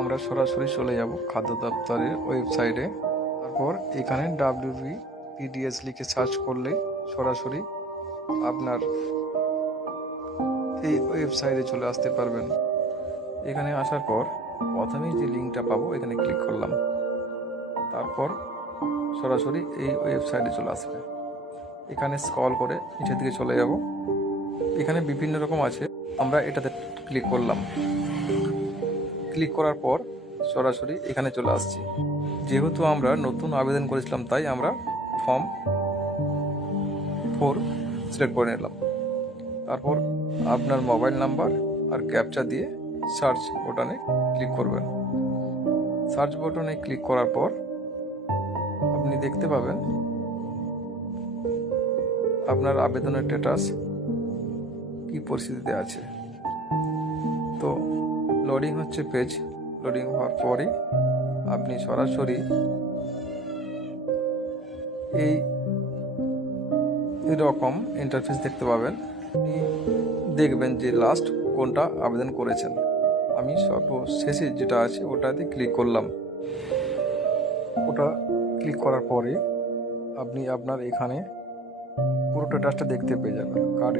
আমরা সরাসরি চলে যাব খাদ্য দপ্তরের ওয়েবসাইটে। তারপর এখানে ডাব্লিউবি পিডিএস লিখে সার্চ করলে সরাসরি আপনার এই ওয়েবসাইটে চলে আসতে পারবেন। এখানে আসার পর প্রথমেই যে লিঙ্কটা পাবো, এখানে ক্লিক করলাম। তারপর সরাসরি এই ওয়েবসাইটে চলে আসবে। এখানে স্কল করে নিচের দিকে চলে যাব। এখানে বিভিন্ন রকম আছে, আমরা এটাতে ক্লিক করলাম। ক্লিক করার পর সরাসরি এখানে চলে আসছি। যেহেতু আমরা নতুন আবেদন করেছিলাম, তাই আমরা ফর্ম ফোর সিলেক্ট করে নিলাম। তারপর আপনার মোবাইল নাম্বার আর ক্যাপচা দিয়ে সার্চ বাটনে ক্লিক করবেন। সার্চ বাটনে ক্লিক করার পর আপনি দেখতে পাবেন আপনার আবেদনের স্ট্যাটাস কি পরিস্থিতিতে আছে। তো লোডিং হচ্ছে পেজ লোডিং হওয়ার পরই আপনি সরাসরি এই এরকম ইন্টারফেস দেখতে পাবেন। দেখবেন যে লাস্ট কোনটা আবেদন করেছেন। আমি সর্বশেষে যেটা আছে ওটাতে ক্লিক করলাম। ওটা ক্লিক করার পরে আপনি আপনার এখানে পুরো স্ট্যাটাসটা দেখতে পেয়ে যাবেন। কার